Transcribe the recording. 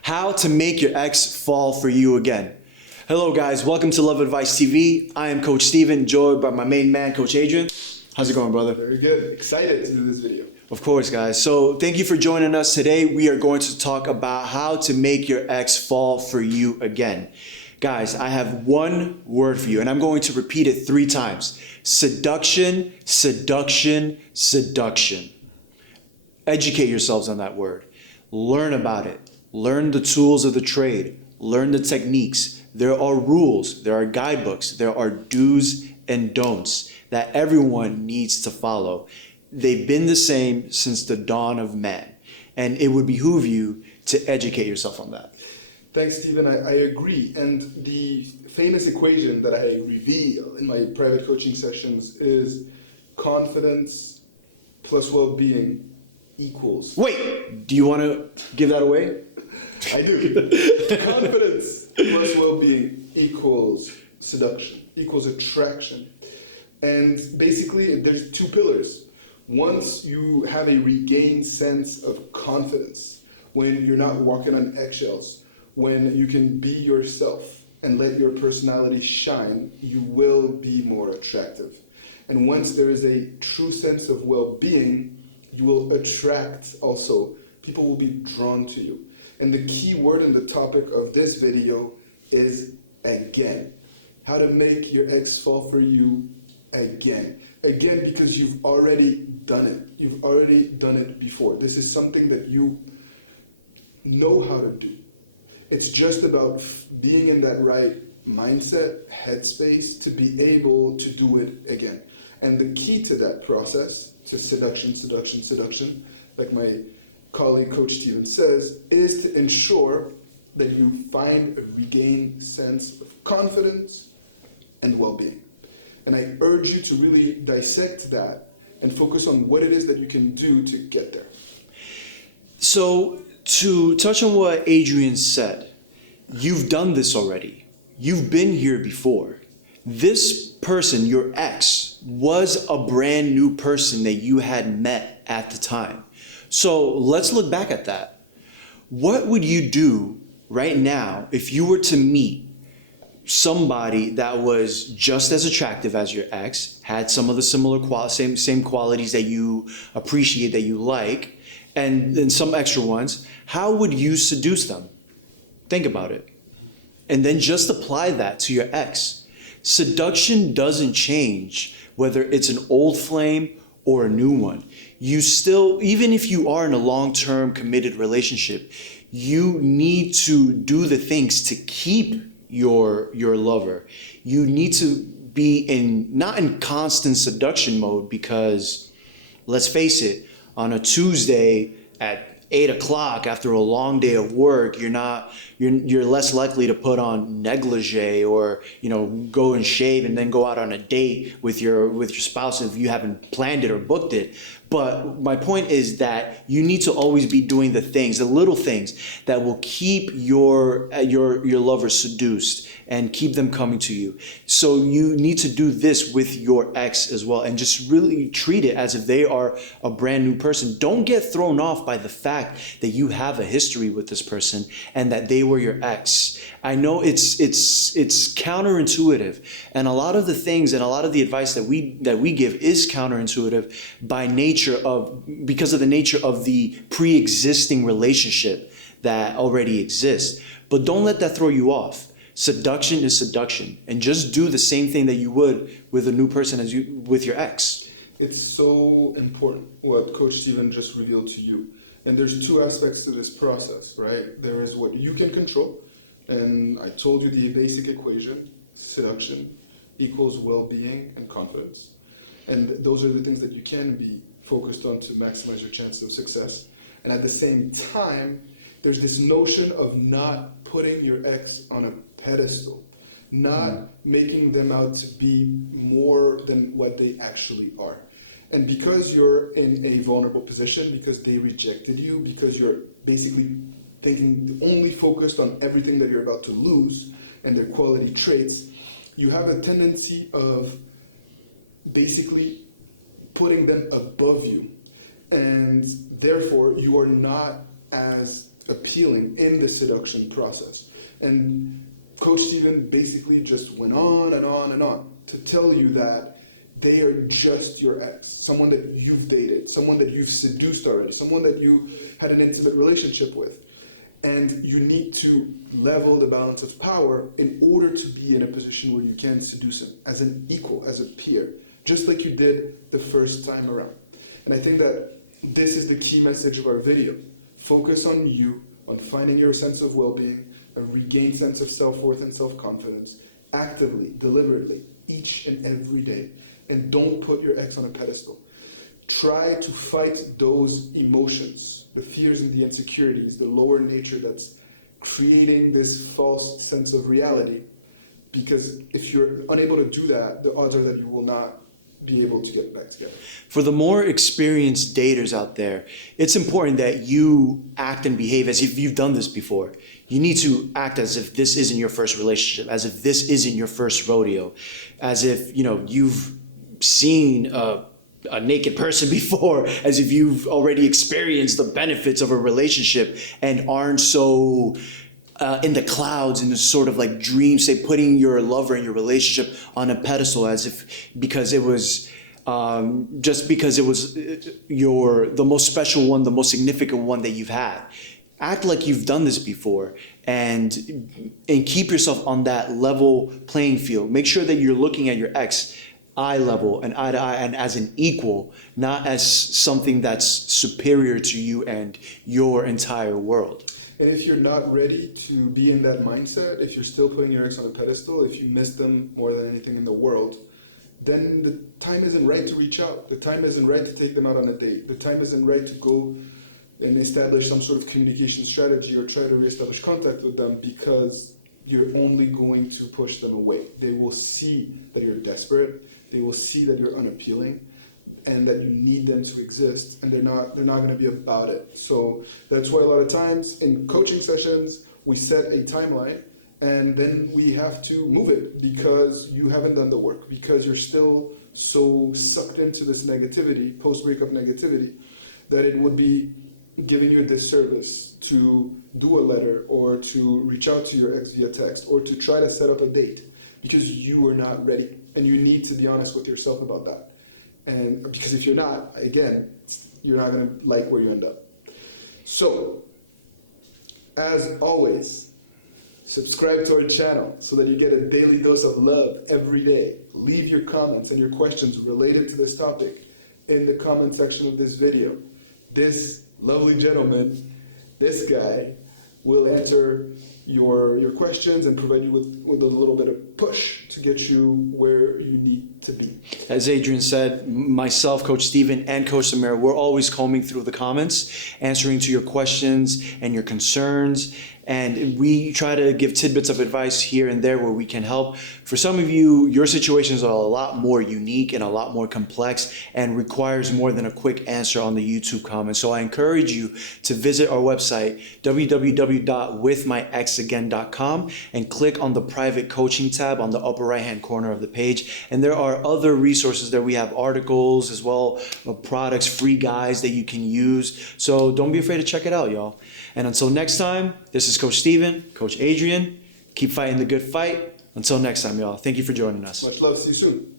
How to make your ex fall for you again. Hello guys, welcome to Love Advice TV. I am Coach Steven, joined by my main man, Coach Adrian. How's it going, brother? Very good. Excited to do this video. Of course, guys. So thank you for joining us. Today we are going to talk about how to make your ex fall for you again. Guys, I have one word for you, and I'm going to repeat it 3 times. Seduction, seduction, seduction. Educate yourselves on that word. Learn about it. Learn the tools of the trade. Learn the techniques. There are rules. There are guidebooks. There are do's and don'ts that everyone needs to follow. They've been the same since the dawn of man. And it would behoove you to educate yourself on that. Thanks, Stephen. I agree. And the famous equation that I reveal in my private coaching sessions is confidence plus well-being equals. Wait, do you want to give that away? I do. Confidence plus well-being equals seduction, equals attraction. And basically, there's 2 pillars. Once you have a regained sense of confidence, when you're not walking on eggshells, when you can be yourself and let your personality shine, you will be more attractive. And once there is a true sense of well-being, you will attract also. People will be drawn to you. And the key word in the topic of this video is again. How to make your ex fall for you again. Again, because you've already done it. You've already done it before. This is something that you know how to do. It's just about being in that right mindset, headspace, to be able to do it again. And the key to that process, to seduction, seduction, seduction, like my colleague Coach Steven says, is to ensure that you find a regained sense of confidence and well-being. And I urge you to really dissect that and focus on what it is that you can do to get there. So, to touch on what Adrian said, you've done this already. You've been here before. This person, your ex, was a brand new person that you had met at the time. So let's look back at that. What would you do right now if you were to meet somebody that was just as attractive as your ex, had some of the same qualities that you appreciate, that you like, and then some extra ones? How would you seduce them? Think about it. And then just apply that to your ex. Seduction doesn't change whether it's an old flame or a new one. You still, even if you are in a long-term committed relationship, you need to do the things to keep your lover. You need to be not in constant seduction mode, because let's face it, on a Tuesday at 8 o'clock after a long day of work, you're less likely to put on negligee or go and shave and then go out on a date with your spouse if you haven't planned it or booked it. But my point is that you need to always be doing the things, the little things that will keep your lover seduced and keep them coming to you. So you need to do this with your ex as well, and just really treat it as if they are a brand new person. Don't get thrown off by the fact that you have a history with this person and that they were your ex. I know it's counterintuitive, and a lot of the things and a lot of the advice that we give is counterintuitive because of the nature of the pre-existing relationship that already exists. But don't let that throw you off. Seduction is seduction, and just do the same thing that you would with a new person as you with your ex. It's so important what Coach Steven just revealed to you. And there's 2 aspects to this process, right? There is what you can control, and I told you the basic equation: seduction equals well-being and confidence. And those are the things that you can be focused on to maximize your chance of success. And at the same time, there's this notion of not putting your ex on a pedestal, not making them out to be more than what they actually are. And because you're in a vulnerable position, because they rejected you, because you're basically thinking only focused on everything that you're about to lose and their quality traits, you have a tendency of basically putting them above you. And therefore, you are not as appealing in the seduction process. And Coach Steven basically just went on and on and on to tell you that they are just your ex, someone that you've dated, someone that you've seduced already, someone that you had an intimate relationship with. And you need to level the balance of power in order to be in a position where you can seduce him as an equal, as a peer, just like you did the first time around. And I think that this is the key message of our video. Focus on you, on finding your sense of well-being, a regained sense of self-worth and self-confidence, actively, deliberately, each and every day. And don't put your ex on a pedestal. Try to fight those emotions, the fears and the insecurities, the lower nature that's creating this false sense of reality. Because if you're unable to do that, the odds are that you will not be able to get back together. For the more experienced daters out there, it's important that you act and behave as if you've done this before. You need to act as if this isn't your first relationship, as if this isn't your first rodeo, as if you've seen a naked person before, as if you've already experienced the benefits of a relationship and aren't so in the clouds in this sort of like dream state, putting your lover and your relationship on a pedestal as if because it was just because it was the most special one, the most significant one that you've had. Act like you've done this before and keep yourself on that level playing field. Make sure that you're looking at your ex eye level and eye to eye and as an equal, not as something that's superior to you and your entire world. And if you're not ready to be in that mindset, if you're still putting your ex on a pedestal, if you miss them more than anything in the world, then the time isn't right to reach out. The time isn't right to take them out on a date. The time isn't right to go and establish some sort of communication strategy or try to reestablish contact with them, because you're only going to push them away. They will see that you're desperate. They will see that you're unappealing and that you need them to exist, and they're not going to be about it. So that's why a lot of times in coaching sessions, we set a timeline and then we have to move it because you haven't done the work, because you're still so sucked into this negativity, post-breakup negativity, that it would be giving you a disservice to do a letter or to reach out to your ex via text or to try to set up a date, because you are not ready. And you need to be honest with yourself about that. And because if you're not, again, you're not going to like where you end up. So, as always, subscribe to our channel so that you get a daily dose of love every day. Leave your comments and your questions related to this topic in the comment section of this video. This lovely gentleman, this guy, will answer your questions and provide you with a little bit of push to get you where you need to be. As Adrian said, myself, Coach Steven, and Coach Samir, we're always combing through the comments, answering to your questions and your concerns. And we try to give tidbits of advice here and there where we can help. For some of you, your situations are a lot more unique and a lot more complex and requires more than a quick answer on the YouTube comments. So I encourage you to visit our website, www.withmyexagain.com, and click on the private coaching tab on the upper right-hand corner of the page. And there are other resources there. We have articles as well, products, free guides that you can use. So don't be afraid to check it out, y'all. And until next time, this is Coach Steven, Coach Adrian. Keep fighting the good fight. Until next time, y'all. Thank you for joining us. Much love. See you soon.